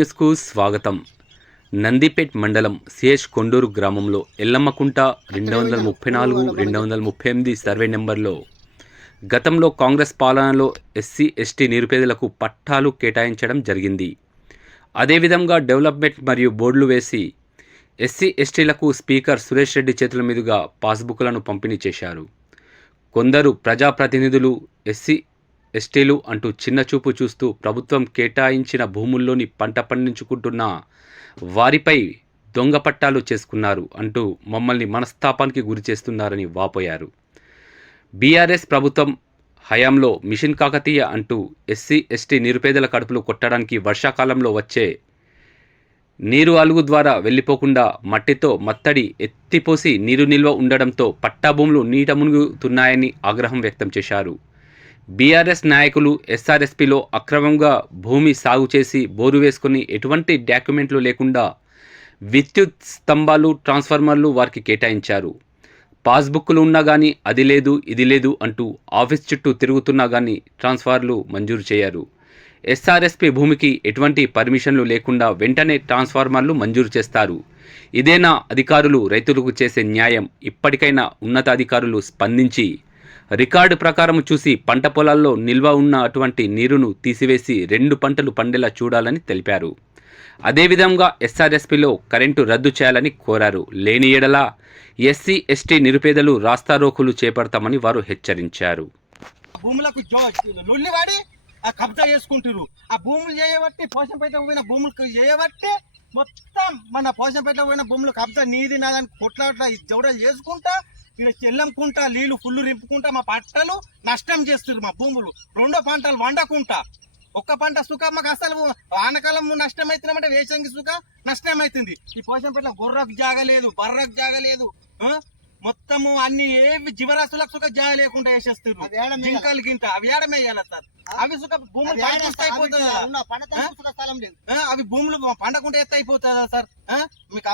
న్యూస్కు స్వాగతం. నందిపేట్ మండలం సిహెచ్ కొండూరు గ్రామంలో ఎల్లమ్మకుంట రెండు వందల ముప్పై నాలుగు రెండు వందల ముప్పై ఎనిమిది సర్వే నెంబర్లో. గతంలో కాంగ్రెస్ పాలనలో ఎస్సీ ఎస్టీ నిరుపేదలకు పట్టాలు కేటాయించడం జరిగింది. అదేవిధంగా డెవలప్మెంట్ మరియు బోర్డులు వేసి ఎస్సీ ఎస్టీలకు స్పీకర్ సురేష్ రెడ్డి చేతుల మీదుగా పాస్బుక్లను పంపిణీ చేశారు. కొందరు ప్రజాప్రతినిధులు ఎస్సీ ఎస్టీలు అంటూ చిన్నచూపు చూస్తూ ప్రభుత్వం కేటాయించిన భూముల్లోని పంట పండించుకుంటున్న వారిపై దొంగ పట్టాలు చేసుకున్నారు అంటూ మమ్మల్ని మనస్తాపానికి గురి చేస్తున్నారని వాపోయారు. బీఆర్ఎస్ ప్రభుత్వం హయాంలో మిషన్ కాకతీయ అంటూ ఎస్సీ ఎస్టీ నిరుపేదల కడుపులు కొట్టడానికి వర్షాకాలంలో వచ్చే నీరు అలుగు ద్వారా వెళ్ళిపోకుండా మట్టితో మత్తడి ఎత్తిపోసి నీరు నిల్వ ఉండడంతో పట్టాభూములు నీట మునుగుతున్నాయని ఆగ్రహం వ్యక్తం చేశారు. బీఆర్ఎస్ నాయకులు ఎస్ఆర్ఎస్పీలో అక్రమంగా భూమి సాగు చేసి బోరు వేసుకుని ఎటువంటి డాక్యుమెంట్లు లేకుండా విద్యుత్ స్తంభాలు ట్రాన్స్ఫార్మర్లు వారికి కేటాయించారు. పాస్బుక్లు ఉన్నా కానీ అది లేదు ఇది లేదు అంటూ ఆఫీస్ చుట్టూ తిరుగుతున్నా కానీ ట్రాన్స్ఫార్లు మంజూరు చేయరు. ఎస్ఆర్ఎస్పీ భూమికి ఎటువంటి పర్మిషన్లు లేకుండా వెంటనే ట్రాన్స్ఫార్మర్లు మంజూరు చేస్తారు. ఇదేనా అధికారులు రైతులకు చేసే న్యాయం? ఇప్పటికైనా ఉన్నతాధికారులు స్పందించి రికార్డు ప్రకారం చూసి పంట పొలాల్లో నిల్వ ఉన్న అటువంటి నీరును తీసివేసి రెండు పంటలు పండేలా చూడాలని తెలిపారు. అదేవిధంగా ఎస్ఆర్ఎస్పీలో కరెంటు రద్దు చేయాలని కోరారు. లేని ఎడల ఎస్సీ ఎస్టీ నిరుపేదలు రాస్తారోకులు చేపడతామని వారు హెచ్చరించారు. భూములకు లొల్లివాడి ఆ కబ్జా చేసుకుంటారు ఆ భూములు చేయబట్టి పోషంపేట పోయిన భూములకు చేయబట్టి మొత్తం మన పోషంపేట పోయిన భూములు కబ్జా నీది నాదని కొట్లాట్ల జవడలు చేసుకుంటా ఇక్కడ చెల్లంకుంటా నీళ్ళు ఫుల్లు రింపుకుంటా మా పంటలు నష్టం చేస్తారు మా భూములు. రెండో పంటలు వండకుంటా. ఒక్క పంట సుఖ మాకు అసలు వానకాలం నష్టం అవుతున్నామంటే వేసంగి సుఖ నష్టం అవుతుంది ఈ పోషంపేట గొర్రకు జాగలేదు బర్రకు జాగలేదు? మొత్తము అన్ని ఏవి జీవరాశులకు సుఖ జాగ లేకుండా వేసేస్తారు జింకలు గింట అవి ఏడమేయాలి సార్? అవి సుఖ భూములు అయిపోతుందా? అవి భూములు పండకుండా ఎత్తే అయిపోతుందా సార్? మీకు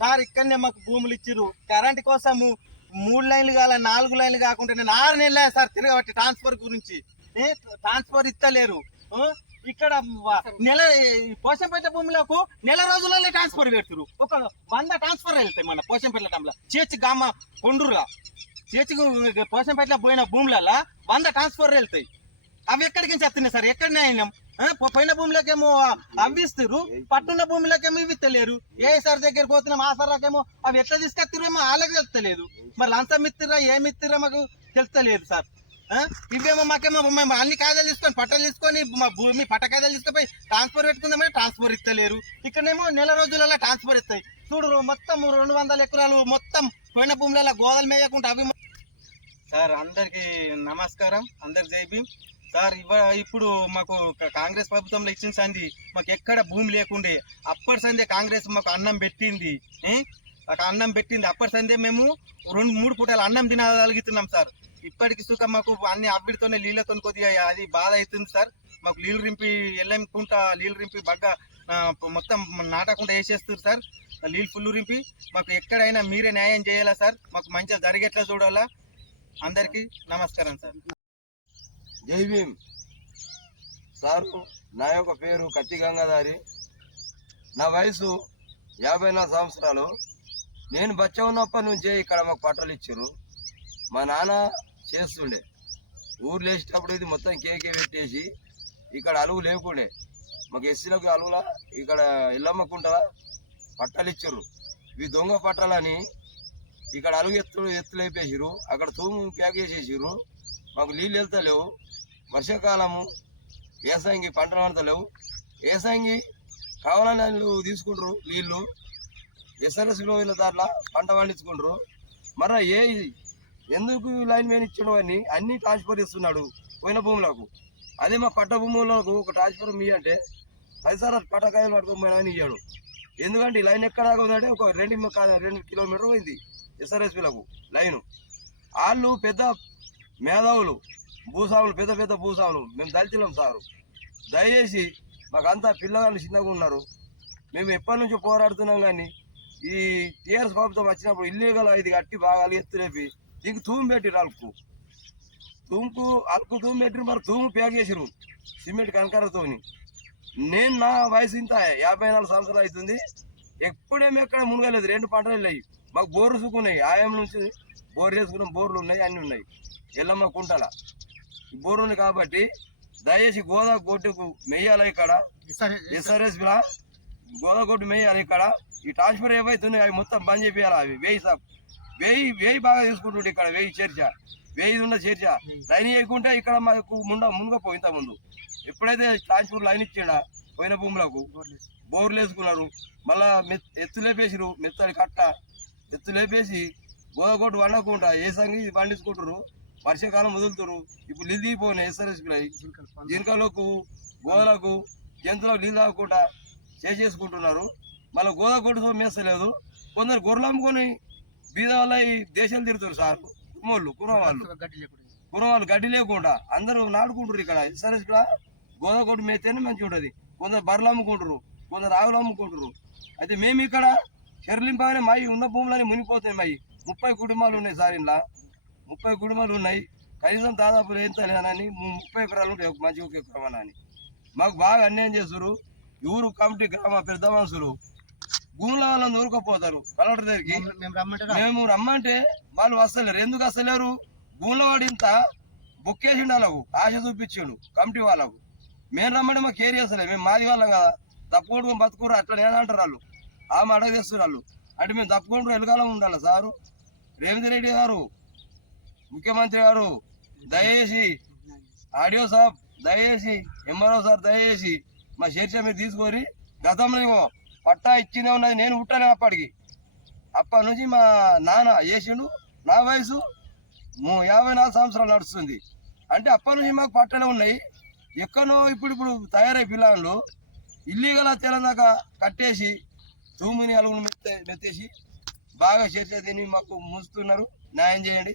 సార్ ఇక్కడనే మాకు భూములు ఇచ్చిర్రు. కరెంట్ కోసము మూడు లైన్లు కాల నాలుగు లైన్లు కాకుండా నేను ఆరు నెలలే సార్ తిరగబట్టి ట్రాన్స్ఫర్ గురించి. ఏ, ట్రాన్స్ఫర్ ఇస్తలేరు? ఇక్కడ నెల పోషంపేట భూములకు నెల రోజులలో ట్రాన్స్ఫర్ పెడుతురు ఒక వంద ట్రాన్స్ఫర్ వెళ్తాయి మన పోషంపేట టైంలో చేర్చి గామ కొండూరుగా చేర్చి పోషంపేటలో పోయిన భూములలో వంద ట్రాన్స్ఫర్ వెళ్తాయి. అవి ఎక్కడికి నుంచి వస్తున్నాయి సార్? ఎక్కడ న్యాయం పైన భూమిలోకేమో పోయిన పట్టున్న భూమిలోకేమో ఇవి ఇస్తలేరు ఏ సార్ దగ్గర పోతున్నాం ఆ సార్కేమో అవి ఎట్లా తీసుకొస్తారేమో వాళ్ళకి తెలుస్తలేదు. మరి లంచం ఇస్తారా ఏమి ఇస్తారా మాకు తెలుస్తలేదు సార్. ఇవేమో మాకేమో మేము అన్ని కాయలు తీసుకొని పట్టలు తీసుకొని మా భూమి పట్ట కాయలు తీసుకొని ట్రాన్స్ఫర్ పెట్టుకుందామని ట్రాన్స్ఫర్ ఇస్తలేరు ఇక్కడనేమో నెల రోజులలో ట్రాన్స్ఫర్ ఇస్తాయి. చూడు మొత్తం రెండు వందల ఎకరాలు మొత్తం పోయిన భూములలో గోదలు మేయకుండా అవి సార్ అందరికి నమస్కారం. అందరికి జై భీమ్. సార్ ఇవ ఇప్పుడు మాకు కాంగ్రెస్ ప్రభుత్వంలో ఇచ్చిన సంధి మాకు ఎక్కడ భూమి లేకుండే అప్పటి సందే కాంగ్రెస్ మాకు అన్నం పెట్టింది మాకు అన్నం పెట్టింది అప్పటి సందే మేము రెండు మూడు పూటలు అన్నం తినగలుగుతున్నాం సార్. ఇప్పటికి సుఖం మాకు అన్ని అబ్బిడితోనే నీళ్ళతో కొద్దిగా అది బాధ అవుతుంది సార్. మాకు నీళ్ళు రింపి ఎల్లెంకుంటా నీళ్ళు రింపి బాగా మొత్తం నాటకుండా వేసేస్తారు సార్. నీళ్ళు ఫుల్ రింపి మాకు ఎక్కడైనా మీరే న్యాయం చేయాలా సార్? మాకు మంచిగా జరిగేట్లా చూడాలా? అందరికీ నమస్కారం సార్. జై భీమ్. సారు నా యొక్క పేరు కత్తి గంగాధారి. నా వయసు యాభై నాలుగు సంవత్సరాలు. నేను బచ్చ ఉన్నప్పటి నుంచే ఇక్కడ మాకు పట్టలు ఇచ్చారు. మా నాన్న చేస్తుండే. ఊరు లేచేటప్పుడు ఇది మొత్తం కేకే పెట్టేసి ఇక్కడ అలుగు లేకుండే. మాకు ఎస్సీలకు అలువులా ఇక్కడ ఇల్లమ్మకుంట పట్టాలు ఇచ్చారు. ఇవి దొంగ పట్టాలని ఇక్కడ అలుగు ఎత్తు ఎత్తులేపేసిరు అక్కడ తూము ప్యాక్ చేసేసిర్రు. మాకు నీళ్ళు వెళ్తలేవు. వర్షాకాలము ఏసంగి పంటలు పండతలేవు ఏసంగి కావాలని వాళ్ళు తీసుకుంటారు నీళ్ళు. ఎస్ఆర్ఎస్లో వీళ్ళ దాంట్లో పంట పండించుకుంటారు. మరి ఏ ఎందుకు లైన్ మీద ఇచ్చాడు అని అన్ని ట్రాన్స్ఫర్ ఇస్తున్నాడు పోయిన భూములకు. అదే మా పట్ట భూములకు ఒక ట్రాన్స్ఫర్ మీ అంటే పది సార్ పట్టకాయలు పట్టుకోమని అని ఇయ్యాడు. ఎందుకంటే ఈ లైన్ ఎక్కడ ఉందంటే ఒక రెండు రెండు కిలోమీటర్ పోయింది ఎస్ఆర్ఎస్పీలకు లైను. వాళ్ళు పెద్ద మేధావులు. భూస్వాములు పెద్ద పెద్ద భూస్వాములు. మేము దళితులం సారు. దయచేసి మాకంతా పిల్లగాళ్ళు చిన్నగా ఉన్నారు. మేము ఎప్పటి నుంచో పోరాడుతున్నాం కానీ ఈ టీఆర్ఎస్ ప్రభుత్వం వచ్చినప్పుడు ఇల్లీగల్ ఇది కట్టి బాగా ఎత్తులేపి ఇంక తూము పెట్టిరు అల్కు. తూముకు అల్కు తూము పెట్టిరు మరి తూము ప్యాక్ చేసిరు సిమెంట్ కంకరతోని నేను నా వయసు ఇంత యాభై నాలుగు సంవత్సరాలు అవుతుంది. ఎప్పుడేమి ఎక్కడ మునగలేదు రెండు పంటలు వెళ్ళాయి. మాకు బోర్లు సుకున్నాయి. ఆయం నుంచి బోర్ వేసుకున్నాం బోర్లు ఉన్నాయి అన్నీ ఉన్నాయి. ఎల్లమ్మ కుంటల. బోర్లు ఉన్నాయి కాబట్టి దయచేసి గోదా గొడ్డుకు మెయ్యాలి ఇక్కడ? సరే ఎస్ఆర్ఎస్ బిలా గోదా గొడ్డు మెయ్యాలి ఇక్కడ? ఈ ట్రాన్స్ఫర్ ఏవైతే ఉన్నాయో అవి మొత్తం బంద్ చేయాలి అవి వేయి సాబ్. వేయి వేయి బాగా తీసుకుంటుండే ఇక్కడ వేయి చర్చ. వేయి ఉన్న చర్చ. లైన్ చేయకుంటే ఇక్కడ మాకు ముండ మునగపో ఇంత ముందు ఎప్పుడైతే ట్రాన్స్ఫర్ లైన్ ఇచ్చిండా పోయిన భూములకు? బోర్లు వేసుకున్నారు. మళ్ళా మెత్ ఎత్తు లేపేసిరు మెత్తని కట్ట. ఎత్తు లేపేసి గోదకొట్టు వండకుండా ఏ సంగి పండించుకుంటారు వర్షాకాలం వదులుతారు. ఇప్పుడు నీళ్ళు దిగిపోయినాయి ఎస్ఆర్ఎస్ జింకలకు గోదలకు జంతువులకు నీళ్ళు తాగకుండా చేసేసుకుంటున్నారు. మళ్ళీ గోదకొట్టు మేస్తలేదు కొందరు గొర్రెలు అమ్ముకొని బీద వాళ్ళ ఈ దేశాలు తిరుగుతారు సార్. కుర్మోళ్ళు కుర్మ వాళ్ళు గడ్డి లేకుండా పూర్వం వాళ్ళు గడ్డి లేకుండా అందరూ నాడుకుంటారు ఇక్కడ. ఎస్ఆర్ఎస్ కూడా గోదాకొట్టు మేతేనే మంచిగా ఉంటుంది. కొందరు బర్రెలు అమ్ముకుంటారు కొందరు ఆవులు అమ్ముకుంటారు అయితే మేము ఇక్కడ చెర్లింపగానే మై ఉన్న భూములని మునిగిపోతాయి మై ముప్పై కుటుంబాలు ఉన్నాయి సార్ ఇలా ముప్పై కుటుంబాలు ఉన్నాయి. కనీసం దాదాపు ఎంత లేదని ము- ముప్పై ఎకరాలు ఉంటాయి ఒక మంచి ఒక ఎకరం అని. మాకు బాగా అన్యాయం చేస్తారు ఊరు కమిటీ గ్రామ పెద్ద మనుషులు. భూముల వాళ్ళని దొరకపోతారు కలెక్టర్ దగ్గరికి. మేము రమ్మంటే వాళ్ళు వస్తలేరు. ఎందుకు వస్తలేరు? భూమిలో ఇంత బుక్కేసిండు వాళ్ళకు. ఆశ చూపించిండు కమిటీ వాళ్ళకు. మేము రమ్మంటే మాకు కేర్ చేస్తలేదు మేము మాది వాళ్ళం కదా. తప్పుకోవడం బతుకురు అట్లా నేను అంటారు వాళ్ళు. ఆ మాట చేస్తారు వాళ్ళు. అంటే మేము తప్పుకుంటూ ఎలుగాలం ఉండాలి సారు. రేవంత్ రెడ్డి గారు ముఖ్యమంత్రి గారు దయచేసి ఆడియో సాబ్ దయచేసి ఎంఆర్ఓ సార్ దయచేసి మా చర్చ మీరు తీసుకొని గతంలో ఏమో పట్టా ఇచ్చిందే ఉన్నది నేను పుట్టాను అప్పటికి. అప్పటి నుంచి మా నాన్న చేసిండు నా వయసు యాభై నాలుగు సంవత్సరాలు నడుస్తుంది. అంటే అప్పటి నుంచి మాకు పట్టలే ఉన్నాయి. ఎక్కడో ఇప్పుడు ఇప్పుడు తయారై పిల్లలు ఇల్లీగల్ తెలంగాణ కట్టేసి తూముని అలుగులు మెత్తే మెత్తేసి బాగా చర్చ తిని మాకు ముంచుతున్నారు న్యాయం చేయండి.